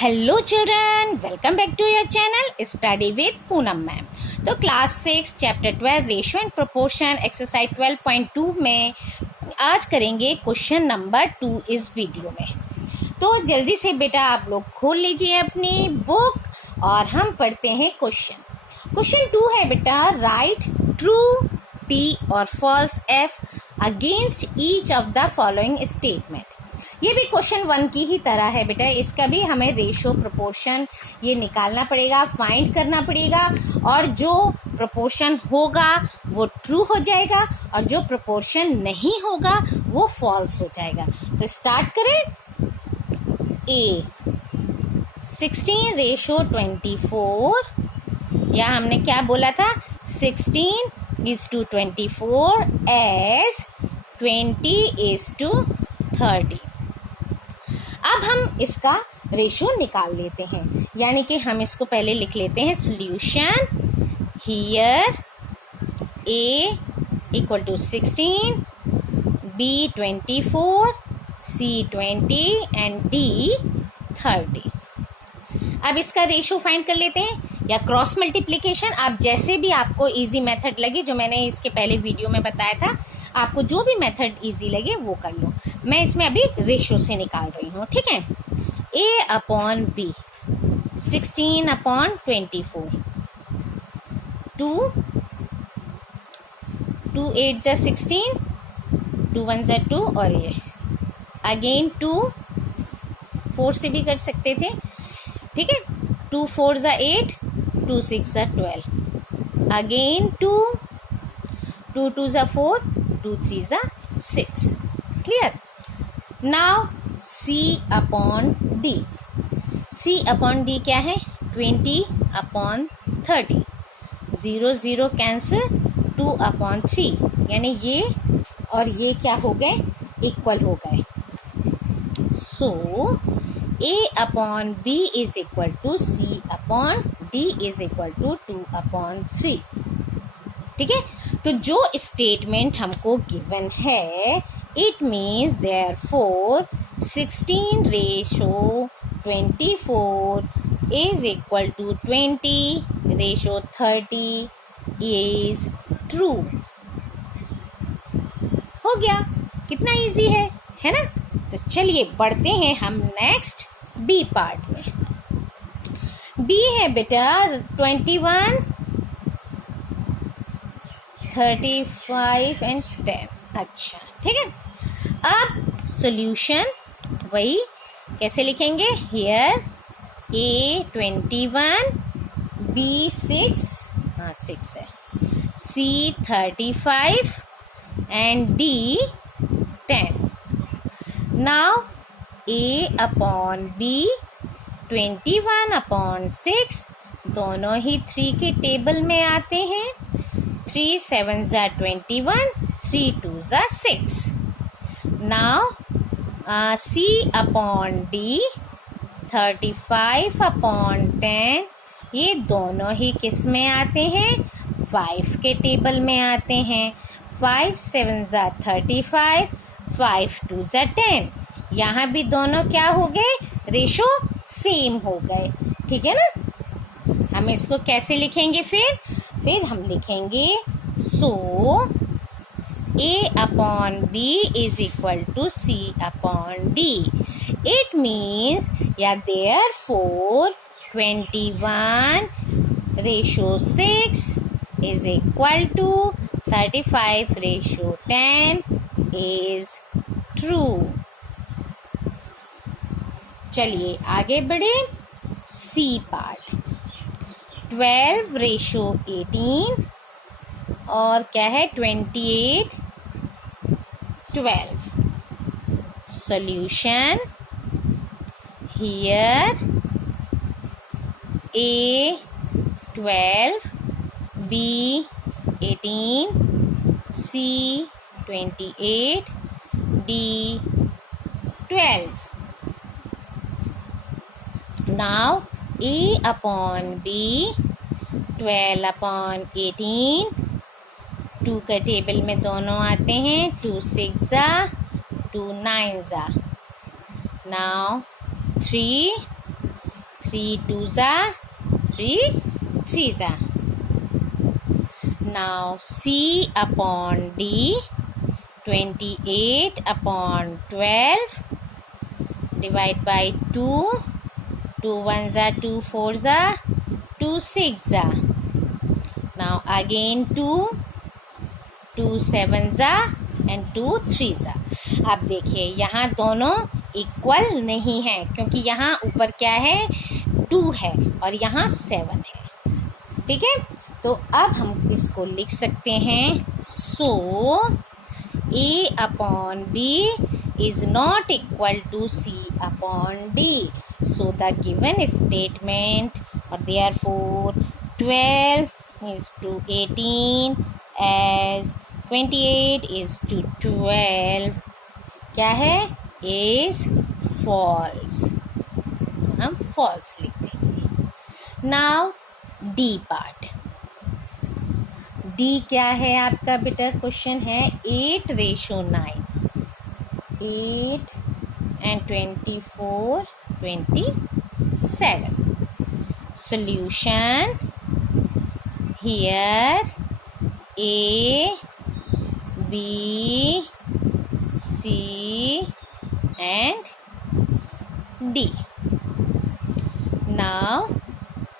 Hello children, welcome back to your channel study with Poonam ma'am. तो class 6 chapter 12 ratio and proportion exercise 12.2 में आज करेंगे question number 2 इस video में। तो जल्दी से बेटा आप लोग खोल लीजिए अपनी बुक और हम पढ़ते हैं क्वेश्चन 2 है बेटा, राइट ट्रू टी और false F against each of the following statement. ये भी क्वेश्चन 1 की ही तरह है बेटा, इसका भी हमें रेशो प्रोपोर्शन ये निकालना पड़ेगा, फाइंड करना पड़ेगा और जो प्रोपोर्शन होगा वो ट्रू हो जाएगा और जो प्रोपोर्शन नहीं होगा वो फॉल्स हो जाएगा। तो स्टार्ट करें। ए 16:24, या हमने क्या बोला था 16:24 एज 20:30। अब हम इसका रेशो निकाल लेते हैं, यानी कि हम इसको पहले लिख लेते हैं solution. Here A equal to 16, B 24, C 20 and D 30। अब इसका रेशो फाइंड कर लेते हैं या क्रॉस मल्टीप्लिकेशन, आप जैसे भी आपको इजी मेथड लगे, जो मैंने इसके पहले वीडियो में बताया था, आपको जो भी मेथड इजी लगे वो कर लो। मैं इसमें अभी रेशो से निकाल रही हूँ, ठीक है। ए अपॉन बी 16/24, 2 8 जा 16, 2 1 जा 2 और ये अगेन 2 4 से भी कर सकते थे, ठीक है। 2 4 जा 8, 2 6 जा 12, अगेन 2 2 जा 4, 2 3 जा 6। Clear. Now C upon D। C upon D क्या है 20/30, 0 0 कैंसिल, 2/3, यानी ये और ये क्या हो गए, इक्वल हो गए। So A upon B is equal to C upon D is equal to 2/3, ठीक है। तो जो स्टेटमेंट हमको गिवन है, it means therefore 16:24 is equal to 20:30 is true. हो गया, कितना इजी है ना। तो चलिए बढ़ते हैं हम नेक्स्ट बी पार्ट में। बी है बेटा 21, 35 एंड 10। अच्छा, ठीक है। अब सॉल्यूशन वही कैसे लिखेंगे, हियर A 21, B 6, हाँ 6 है, C 35 and D 10। Now A upon B 21/6 दोनों ही 3 के टेबल में आते हैं। 3 7 जा 21, 3 2 जा 6। नाउ C अपॉन D 35/10, ये दोनों ही किस में आते हैं, 5 के टेबल में आते हैं। 5 7 जा 35, 5 2 जा 10, यहाँ भी दोनों क्या हो गए, रेशो सेम हो गए, ठीक है ना। हम इसको कैसे लिखेंगे, फिर हम लिखेंगे so A upon B is equal to C upon D। It means या therefore 21:6 is equal to 35:10 is true. चलिए आगे बढ़े। सी पार्ट 12:18 और क्या है 28:12। Solution here A 12, B 18, C 28, D 12। Now A upon B 12/18, 2 के टेबल में दोनों आते हैं, 2 6 जा 2 9 जा। Now 3 3 2s are 3 3s are. Now C upon D, 28 upon 12, divide by 2, 2 1s are 2 4s are 2 6s are. Now again 2 2 7s are and 2 3s are. अब देखिए यहाँ दोनों इक्वल नहीं है क्योंकि यहाँ ऊपर क्या है 2 है और यहाँ 7 है. ठीक है, तो अब हम इसको लिख सकते हैं. So A upon B is not equal to C upon D. So the given statement, or therefore 12 is to 18 as 28 is to 12 क्या है, is false. हम false लिख देंगे. Now D part. D क्या है आपका बेटा? क्वेश्चन है 8:9. 8 and 24 27. Solution. Here A, B, C and D. Now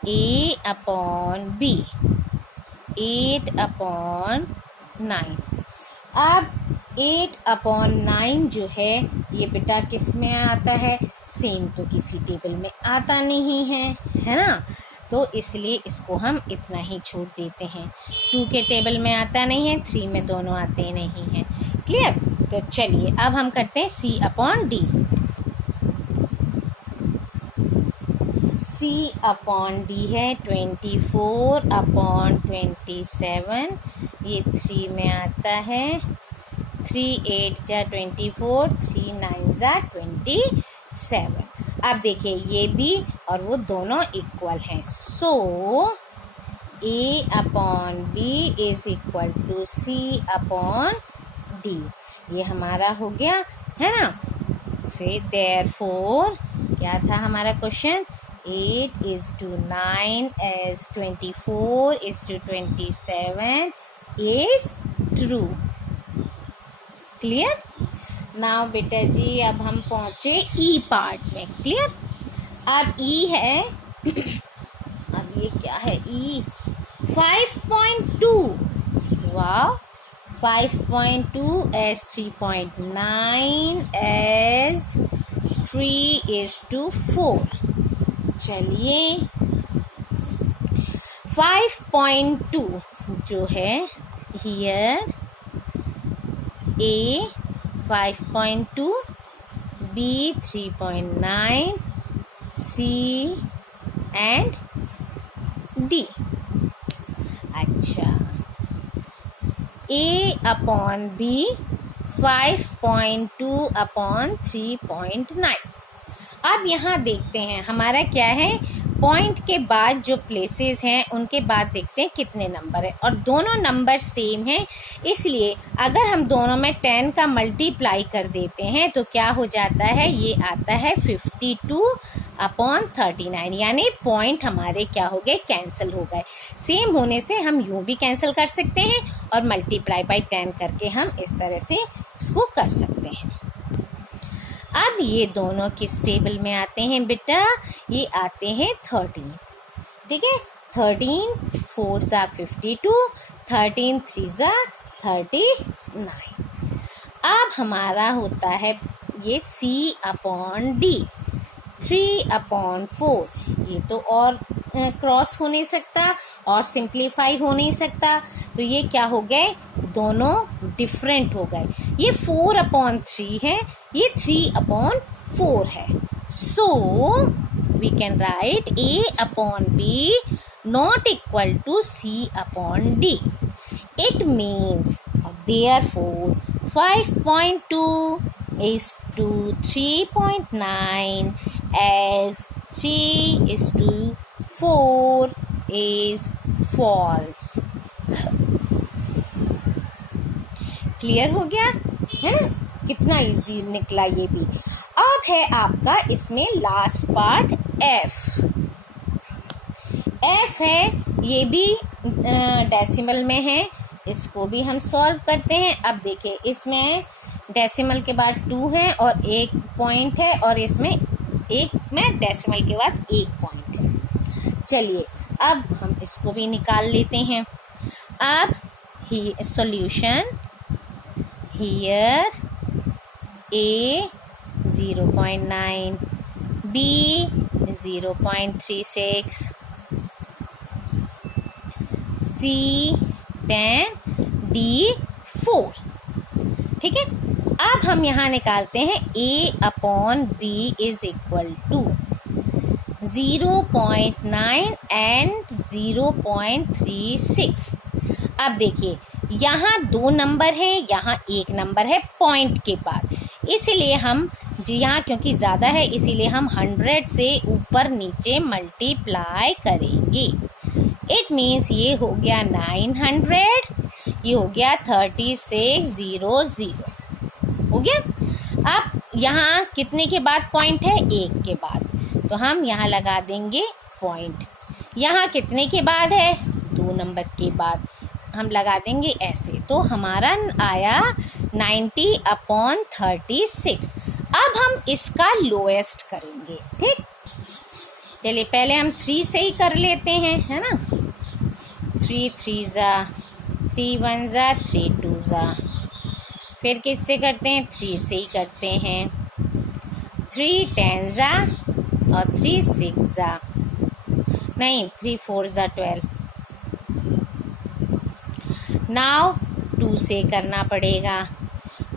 A upon B, 8 upon 9. अब 8 upon 9 जो है ये बेटा किस में आता है? सेम तो किसी टेबल में आता नहीं है ना, तो इसलिए इसको हम इतना ही छोड़ देते हैं. 2 के टेबल में आता नहीं है, 3 में दोनों आते नहीं हैं. क्लियर? तो चलिए अब हम करते हैं C upon D. C upon D है 24 अपॉन 27. ये 3 में आता है. 3 8 जा 24, 3 9 जा 27. अब देखिए ये भी और वो दोनों इक्वल हैं. So A upon B is equal to C upon D. ये हमारा हो गया है ना. फिर देयरफॉर क्या था हमारा question? 8 is to 9 as 24 is to 27 is true. Clear? Now बेटा जी अब हम पहुंचे ई पार्ट में. क्लियर? अब ई है अब ये क्या है? ई 5.2. वाह, 5.2 as 3.9 as 3 is to 4. चलिए 5.2 जो है here A 5.2, B 3.9, C and D. अच्छा, A अपॉन B 5.2 अपॉन 3.9. अब यहाँ देखते हैं हमारा क्या है. पॉइंट के बाद जो प्लेसेस हैं उनके बाद देखते हैं कितने नंबर है, और दोनों नंबर सेम हैं. इसलिए अगर हम दोनों में 10 का मल्टीप्लाई कर देते हैं तो क्या हो जाता है? ये आता है 52 अपॉन 39. यानी पॉइंट हमारे क्या हो गए? कैंसिल हो गए. सेम होने से हम यूं भी कैंसिल कर सकते हैं और मल्टीप्लाई बाई 10 करके हम इस तरह से इसको कर सकते हैं. अब ये दोनों किस टेबल में आते हैं बेटा? ये आते हैं 13. ठीक है, 13 4 जा 52, 13 3 जा 39. अब हमारा होता है ये C अपॉन D 3 अपॉन 4. ये तो और क्रॉस हो नहीं सकता और सिंप्लीफाई हो नहीं सकता, तो ये क्या हो गए? दोनों डिफरेंट हो गए. ये 4 अपॉन 3 है, ये 3 अपॉन 4 है. So we can write A upon B not equal to C upon D. It means therefore 5.2 is to 3.9 as 3 is to 4 is false. Clear हो गया है ना? कितना इजी निकला ये भी. अब है आपका इसमें लास्ट पार्ट एफ। एफ है, ये भी डेसिमल में है, इसको भी हम सॉल्व करते हैं। अब देखिए इसमें डेसिमल के बाद 2 है और 1 पॉइंट है, और इसमें एक में डेसिमल के बाद 1 पॉइंट है। चलिए अब हम इसको भी निकाल लेते हैं। अब ही solution here A 0.9, B 0.36, C 10, D 4। ठीक है, अब हम यहाँ निकालते हैं A/B is equal to 0.9 and 0.36। अब देखिए यहाँ 2 नंबर है, यहाँ 1 नंबर है पॉइंट के बाद, इसीलिए हम यहाँ क्योंकि ज़्यादा है इसीलिए हम 100 से ऊपर नीचे मल्टीप्लाई करेंगे। इट मीन्स ये हो गया 900, ये हो गया 3600 हो गया। अब यहाँ कितने के बाद पॉइंट है? 1 के बाद, तो हम यहाँ लगा देंगे पॉइंट। यहाँ कितने के बाद है? 2 नंबर के बाद हम लगा देंगे ऐसे, तो हमारा आया 90/36। अब हम इसका लोएस्ट करेंगे। ठीक, चलिए पहले हम 3 से ही कर लेते हैं, है ना। 3 3 ज़ा, 3 1 ज़ा, 3 2 ज़ा। फिर किससे करते हैं? 3 से ही करते हैं। 3 10 ज़ा और 3 6 ज़ा, नहीं 3 4 ज़ा 12। नाउ 2 से करना पड़ेगा।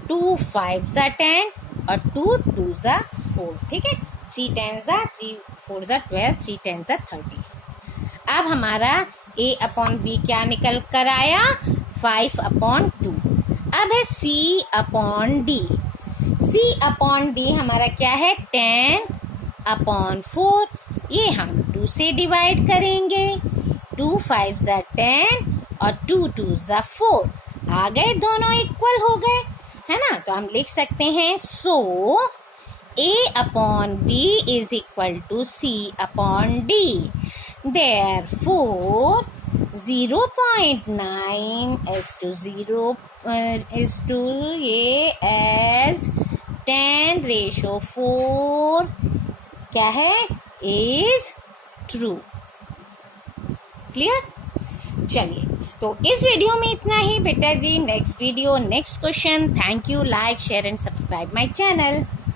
2 5 ज़ा 10 और 2 2 ज़ा 4। ठीक है, 3 10 ज़ा, 3 4 ज़ा 12, 3 10 ज़ा 30। अब हमारा A/B क्या निकल कर आया? 5/2। अब है C/D। C/D हमारा क्या है? 10/4। ये हम 2 से डिवाइड करेंगे। 2 5 ज़ा 10 और 2 2 ज़ा 4। आ गए, दोनों इक्वल हो गए, है ना। तो हम लिख सकते हैं so A/B is equal to C/D। Therefore 0.9 is to ये as 10/4 क्या है? is true। क्लियर? चलिए, तो इस वीडियो में इतना ही बेटा जी। Next video, next question. Thank you. Like, share and subscribe my channel.